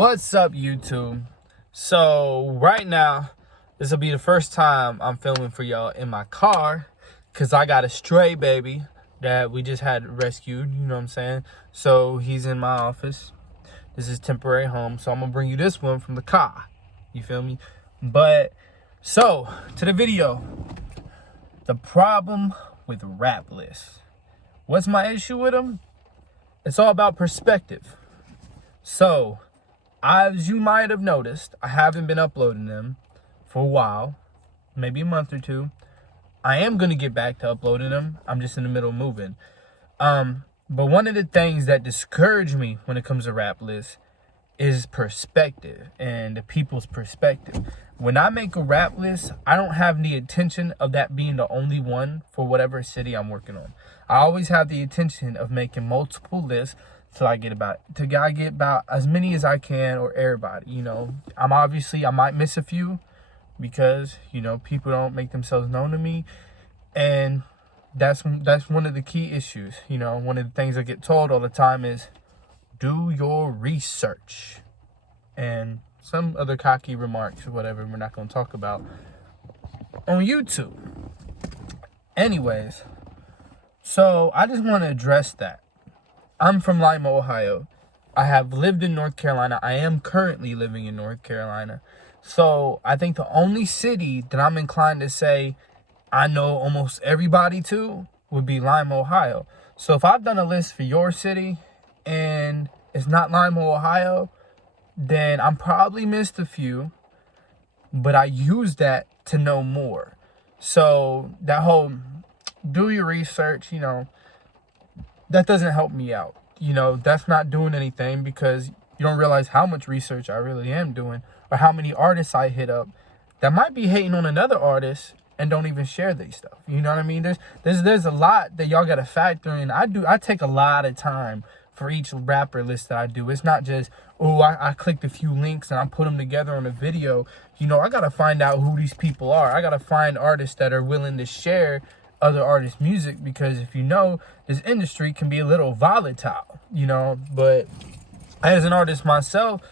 What's up, YouTube? So right now, this will be the first time I'm filming for y'all in my car, because I got a stray baby that we just had rescued, you know what I'm saying? So he's in my office. This is temporary home, so I'm gonna bring you this one from the car, you feel me? But so to the video, the problem with rap lists. What's my issue with them? It's all about perspective. So as you might have noticed, I haven't been uploading them for a while, maybe a month or two. I am going to get back to uploading them. I'm just in the middle of moving. But one of the things that discourage me when it comes to rap lists is perspective and the people's perspective. When I make a rap list, I don't have the intention of that being the only one for whatever city I'm working on. I always have the intention of making multiple lists till I get about as many as I can, or everybody. You know, I might miss a few because, you know, people don't make themselves known to me, and that's one of the key issues. You know, one of the things I get told all the time is do your research, and some other cocky remarks or whatever we're not going to talk about on YouTube. Anyways, so I just want to address that. I'm from Lima, Ohio. I have lived in North Carolina. I am currently living in North Carolina. So I think the only city that I'm inclined to say I know almost everybody to would be Lima, Ohio. So if I've done a list for your city and it's not Lima, Ohio, then I'm probably missed a few, but I use that to know more. So that whole do your research, you know, that doesn't help me out. You know, that's not doing anything, because you don't realize how much research I really am doing, or how many artists I hit up that might be hating on another artist and don't even share these stuff. You know what I mean? There's a lot that y'all gotta factor in. I take a lot of time for each rapper list that I do. It's not just, oh, I clicked a few links and I put them together on a video. You know, I gotta find out who these people are. I gotta find artists that are willing to share other artists' music, because if you know, this industry can be a little volatile, you know. But as an artist myself,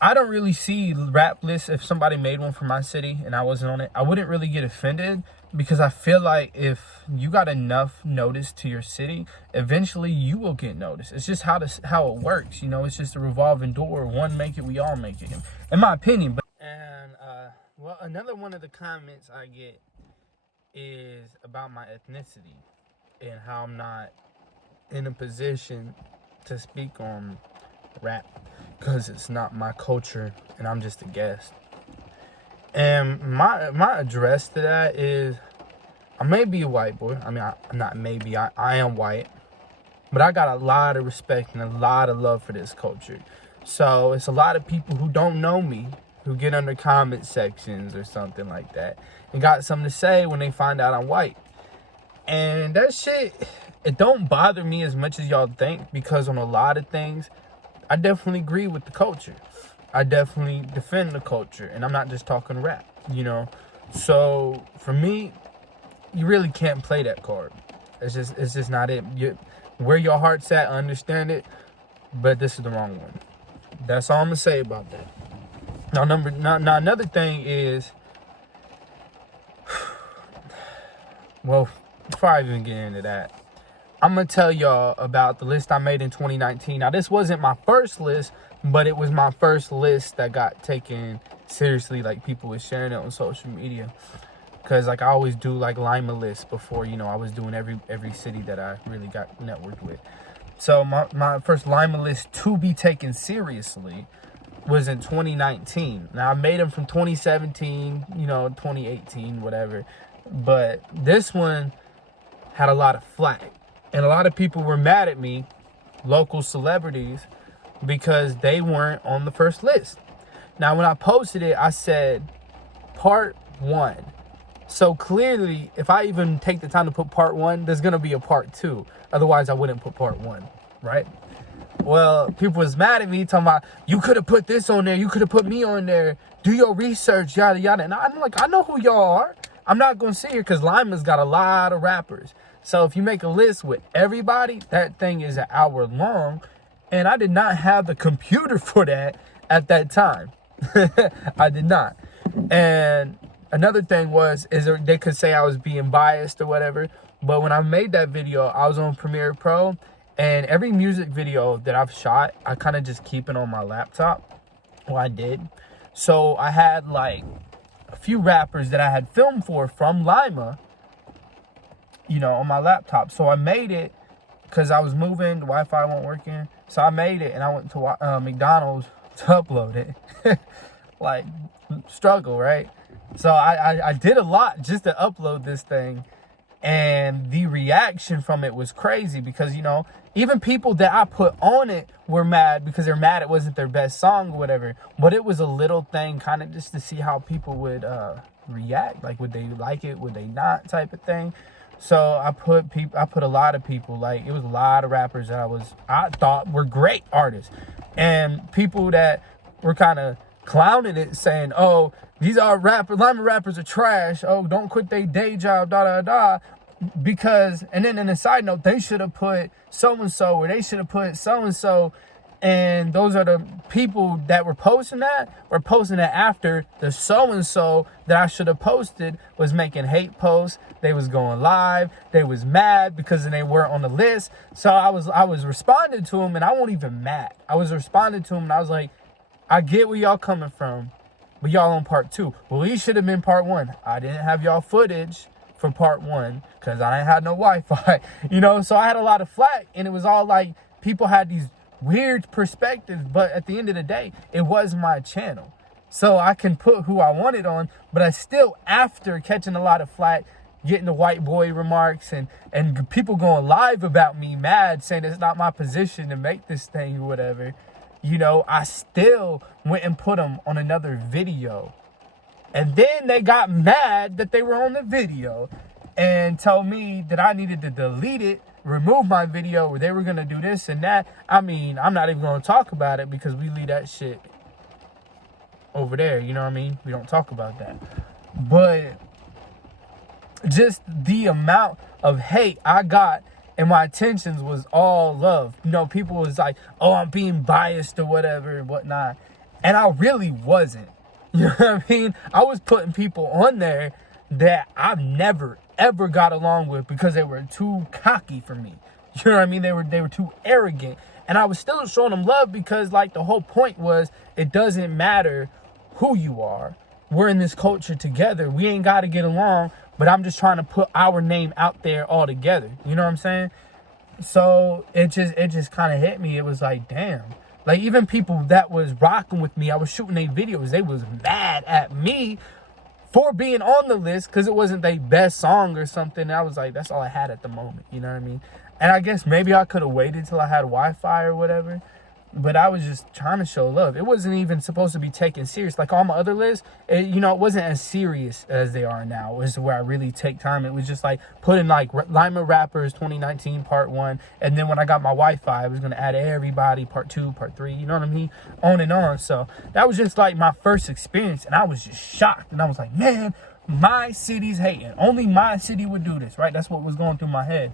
I don't really see rap lists. If somebody made one for my city and I wasn't on it, I wouldn't really get offended, because I feel like if you got enough notice to your city, eventually you will get noticed. It's just how it works, you know. It's just a revolving door. One make it, we all make it, in my opinion. But well, another one of the comments I get is about my ethnicity and how I'm not in a position to speak on rap because it's not my culture and I'm just a guest. And my address to that is, I may be a white boy. I mean, I am white, but I got a lot of respect and a lot of love for this culture. So it's a lot of people who don't know me who get under comment sections or something like that and got something to say when they find out I'm white. And that shit, it don't bother me as much as y'all think, because on a lot of things, I definitely agree with the culture. I definitely defend the culture, and I'm not just talking rap, you know. So for me, you really can't play that card. It's just not it. Where your heart's at, I understand it, but this is the wrong one. That's all I'm gonna say about that. Now another thing is, well, before I even get into that, I'm going to tell y'all about the list I made in 2019. Now, this wasn't my first list, but it was my first list that got taken seriously. Like, people were sharing it on social media. Because, like, I always do, like, Lima lists before, you know, I was doing every city that I really got networked with. So, my first Lima list to be taken seriously was in 2019. Now, I made them from 2017, you know, 2018, whatever. But this one had a lot of flack. And a lot of people were mad at me, local celebrities, because they weren't on the first list. Now, when I posted it, I said part 1. So clearly, if I even take the time to put part 1, there's going to be a part 2. Otherwise, I wouldn't put part 1, right? Well, people was mad at me, talking about, you could have put this on there. You could have put me on there. Do your research, yada, yada. And I'm like, I know who y'all are. I'm not going to sit here, because Lima's got a lot of rappers. So if you make a list with everybody, that thing is an hour long. And I did not have the computer for that. at that time. I did not. And another thing they could say I was being biased or whatever. But when I made that video, I was on Premiere Pro, and every music video that I've shot, I kind of just keep it on my laptop. Well, I did. So I had like a few rappers that I had filmed from Lima, you know, on my laptop. So I made it because I was moving, the Wi-Fi wasn't working. So I made it and I went to McDonald's to upload it. Like, struggle, right? So I did a lot just to upload this thing. And the reaction from it was crazy because, you know, even people that I put on it were mad because they're mad it wasn't their best song or whatever. But it was a little thing kind of just to see how people would react. Like, would they like it? Would they not? Type of thing. So I put a lot of people, like, it was a lot of rappers that I thought were great artists. And people that were kind of clowning it, saying, oh, these are Lima rappers are trash. Oh, don't quit their day job, da. Because, and then in a side note, they should have put so-and-so, or they should have put so-and-so. And those are the people that were posting that after the so-and-so that I should have posted was making hate posts. They was going live. They was mad because they weren't on the list. So I was responding to them, and I wasn't even mad. I was responding to them, and I was like, I get where y'all coming from, but y'all on part 2. Well, we should have been part 1. I didn't have y'all footage for part 1 because I ain't had no Wi-Fi, you know? So I had a lot of flack, and it was all like people had these weird perspectives, but at the end of the day, it was my channel. So I can put who I wanted on, but I still, after catching a lot of flack, getting the white boy remarks and people going live about me mad, saying it's not my position to make this thing or whatever, you know, I still went and put them on another video. And then they got mad that they were on the video and told me that I needed to delete it, remove my video, or they were going to do this and that. I mean, I'm not even going to talk about it because we leave that shit over there. You know what I mean? We don't talk about that. But just the amount of hate I got, and my intentions was all love. You know, people was like, oh, I'm being biased or whatever and whatnot. And I really wasn't. You know what I mean? I was putting people on there that I've never, ever got along with because they were too cocky for me. You know what I mean? They were too arrogant. And I was still showing them love because, like, the whole point was it doesn't matter who you are. We're in this culture together. We ain't got to get along, but I'm just trying to put our name out there all together. You know what I'm saying? So it just kind of hit me. It was like, damn. Like, even people that was rocking with me, I was shooting their videos, they was mad at me for being on the list because it wasn't their best song or something. I was like, that's all I had at the moment. You know what I mean? And I guess maybe I could have waited till I had Wi-Fi or whatever. But I was just trying to show love. It wasn't even supposed to be taken serious. Like all my other lists, it wasn't as serious as they are now. It was where I really take time. It was just like putting like Lima Rappers 2019 part 1. And then when I got my Wi-Fi, I was going to add everybody part 2, part 3. You know what I mean? On and on. So that was just like my first experience. And I was just shocked. And I was like, man, my city's hating. Only my city would do this, right? That's what was going through my head.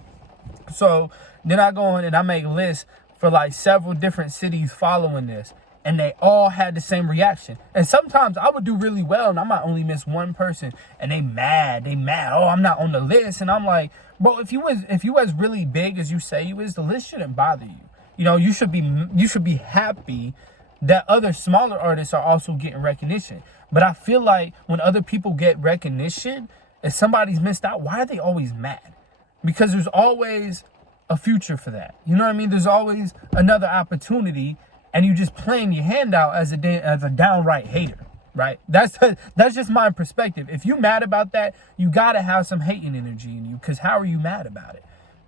So then I go on and I make lists for like several different cities following this, and they all had the same reaction. And sometimes I would do really well and I might only miss one person and they mad, oh, I'm not on the list. And I'm like, bro, if you was really big as you say you is, the list shouldn't bother you. You know, you should be happy that other smaller artists are also getting recognition. But I feel like when other people get recognition, if somebody's missed out, why are they always mad? Because there's always a future for that. You know what I mean? There's always another opportunity, and you just playing your hand out as a downright hater, right? That's just my perspective. If you mad about that, you gotta have some hating energy in you, because how are you mad about it?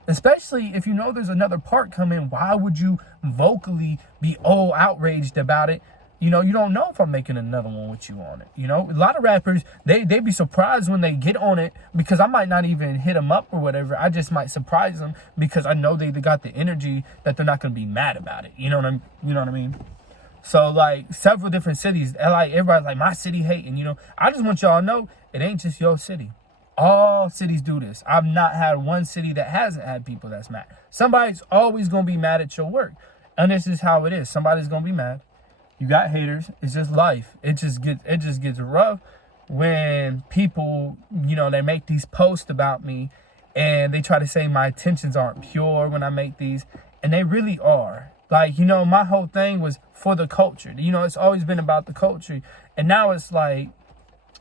Especially if you know there's another part coming, why would you vocally be all outraged about it? You know, you don't know if I'm making another one with you on it. You know, a lot of rappers, they be surprised when they get on it because I might not even hit them up or whatever. I just might surprise them because I know they got the energy that they're not going to be mad about it. You know what I mean? So, like, several different cities, like, everybody's like, my city hating, you know. I just want y'all to know, it ain't just your city. All cities do this. I've not had one city that hasn't had people that's mad. Somebody's always going to be mad at your work. And this is how it is. Somebody's going to be mad. You got haters. It's just life. It just gets rough when people, they make these posts about me and they try to say my intentions aren't pure when I make these, and they really are. Like, my whole thing was for the culture. It's always been about the culture. And now it's like,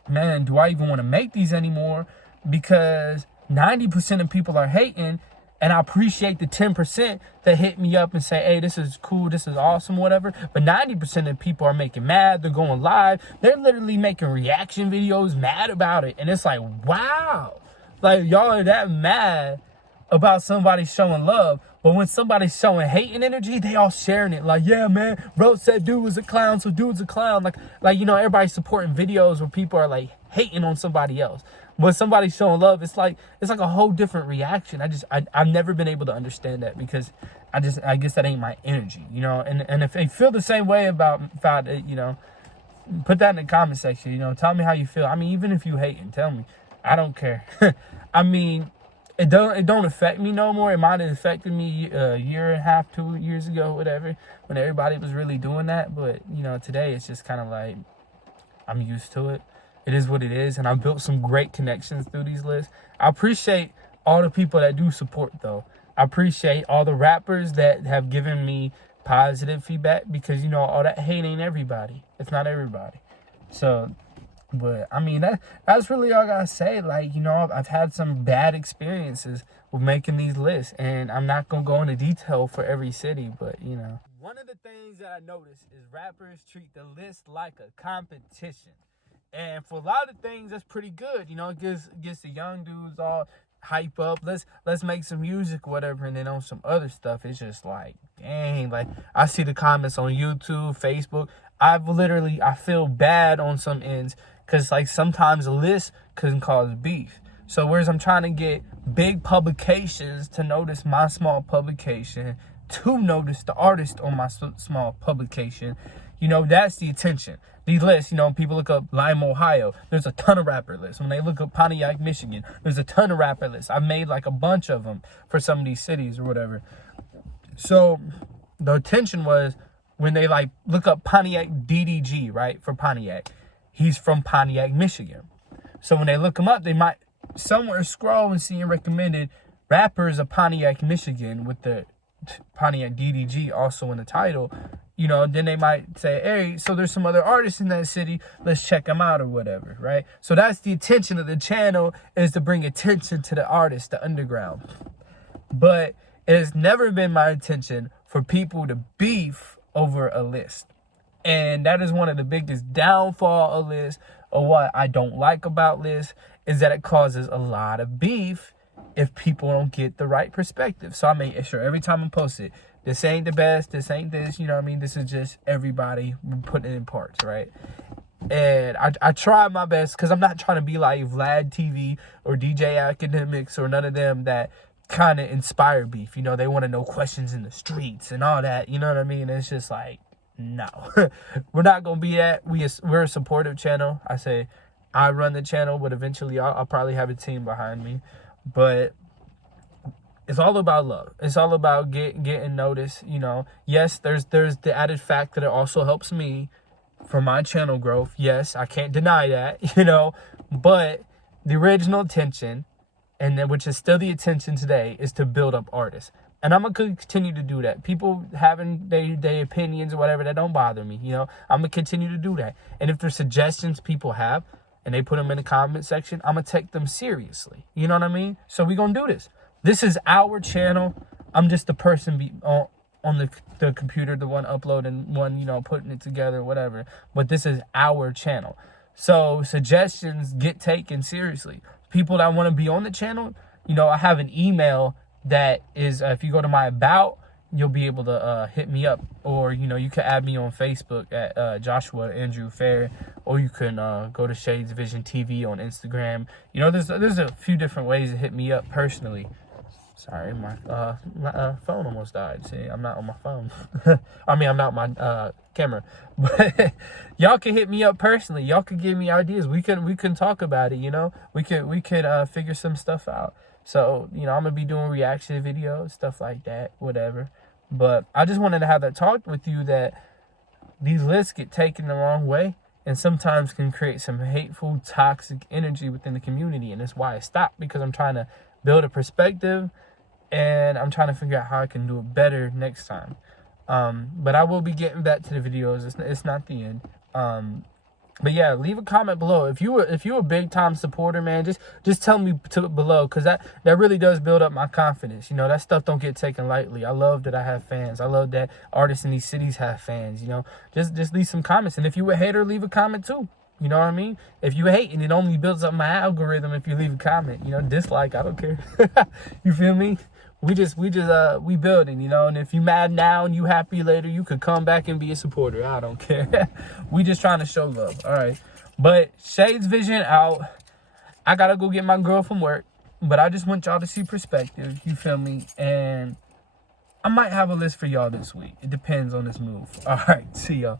man, do I even want to make these anymore? Because 90% of people are hating, and I appreciate the 10% that hit me up and say, hey, this is cool, this is awesome, whatever. But 90% of people are making mad. They're going live. They're literally making reaction videos mad about it. And it's like, wow. Like, y'all are that mad about somebody showing love. But when somebody's showing hate and energy, they all sharing it. Like, yeah, man, bro said dude was a clown, so dude's a clown. Like everybody's supporting videos where people are like hating on somebody else. When somebody's showing love, it's like a whole different reaction. I've never been able to understand that, because I guess that ain't my energy, and if they feel the same way about it, put that in the comment section, tell me how you feel. I mean, even if you hating, tell me. I don't care. I mean, it don't affect me no more. It might have affected me a year and a half, 2 years ago, whatever, when everybody was really doing that. But, today it's just kind of like, I'm used to it. It is what it is. And I built some great connections through these lists. I appreciate all the people that do support, though. I appreciate all the rappers that have given me positive feedback, because, all that hate ain't everybody. It's not everybody. So, but I mean, that's really all I gotta say. Like, I've had some bad experiences with making these lists, and I'm not gonna go into detail for every city, but One of the things that I noticed is rappers treat the list like a competition. And for a lot of things, that's pretty good. It gets the young dudes all hype up. Let's make some music, whatever. And then on some other stuff, it's just like, dang. Like, I see the comments on YouTube, Facebook. I feel bad on some ends, because like sometimes a list can cause beef. So whereas I'm trying to get big publications to notice my small publication, to notice the artist on my small publication, that's the attention. These lists, people look up Lima, Ohio. There's a ton of rapper lists. When they look up Pontiac, Michigan, there's a ton of rapper lists. I made like a bunch of them for some of these cities or whatever. So the attention was when they like look up Pontiac DDG, right, for Pontiac. He's from Pontiac, Michigan. So when they look him up, they might somewhere scroll and see him recommended rappers of Pontiac, Michigan, with the Pontiac DDG also in the title. Then they might say, hey, so there's some other artists in that city, let's check them out or whatever, right? So that's the intention of the channel, is to bring attention to the artist, the underground. But it has never been my intention for people to beef over a list. And that is one of the biggest downfall of lists, or what I don't like about lists, is that it causes a lot of beef if people don't get the right perspective. So I make sure every time I post it, this ain't the best, this ain't this, this is just everybody putting it in parts, right? And I try my best, because I'm not trying to be like Vlad TV or DJ Academics or none of them that kind of inspire beef. They want to know questions in the streets and all that, what I mean? It's just like, no. We're not going to be that. We're a supportive channel. I say I run the channel, but eventually I'll probably have a team behind me. But it's all about love. It's all about getting noticed. Yes, there's the added fact that it also helps me for my channel growth. Yes, I can't deny that, but the original intention, and then which is still the intention today, is to build up artists. And I'm going to continue to do that. People having their opinions or whatever, that don't bother me. I'm going to continue to do that. And if there's suggestions people have and they put them in the comment section, I'm going to take them seriously. You know what I mean? So we're going to do this. This is our channel. I'm just the person on the computer, the one uploading, one, putting it together, whatever. But this is our channel. So suggestions get taken seriously. People that want to be on the channel, I have an email that is, if you go to my about, you'll be able to hit me up. Or, you can add me on Facebook at Joshua Andrew Fair. Or you can go to Shades Vision TV on Instagram. There's a few different ways to hit me up personally. Sorry, my phone almost died. See, I'm not on my phone. I mean, I'm not on my camera. But y'all can hit me up personally. Y'all can give me ideas. We can talk about it, We could figure some stuff out. So, I'm going to be doing reaction videos, stuff like that, whatever. But I just wanted to have that talk with you, that these lists get taken the wrong way and sometimes can create some hateful, toxic energy within the community. And that's why I stopped, because I'm trying to build a perspective and I'm trying to figure out how I can do it better next time. But I will be getting back to the videos. It's not the end. But yeah, leave a comment below if you're a big time supporter, man. Just tell me below, because that really does build up my confidence. You know, that stuff don't get taken lightly. I love that I have fans. I love that artists in these cities have fans. You know, just leave some comments. And if you a hater, leave a comment too. You know what I mean? If you hate, and it only builds up my algorithm if you leave a comment. You know, dislike, I don't care. You feel me? We building, you know, and if you mad now and you happy later, you could come back and be a supporter. I don't care. We just trying to show love. All right. But Shades Vision out. I gotta go get my girl from work, but I just want y'all to see perspective. You feel me? And I might have a list for y'all this week. It depends on this move. All right. See y'all.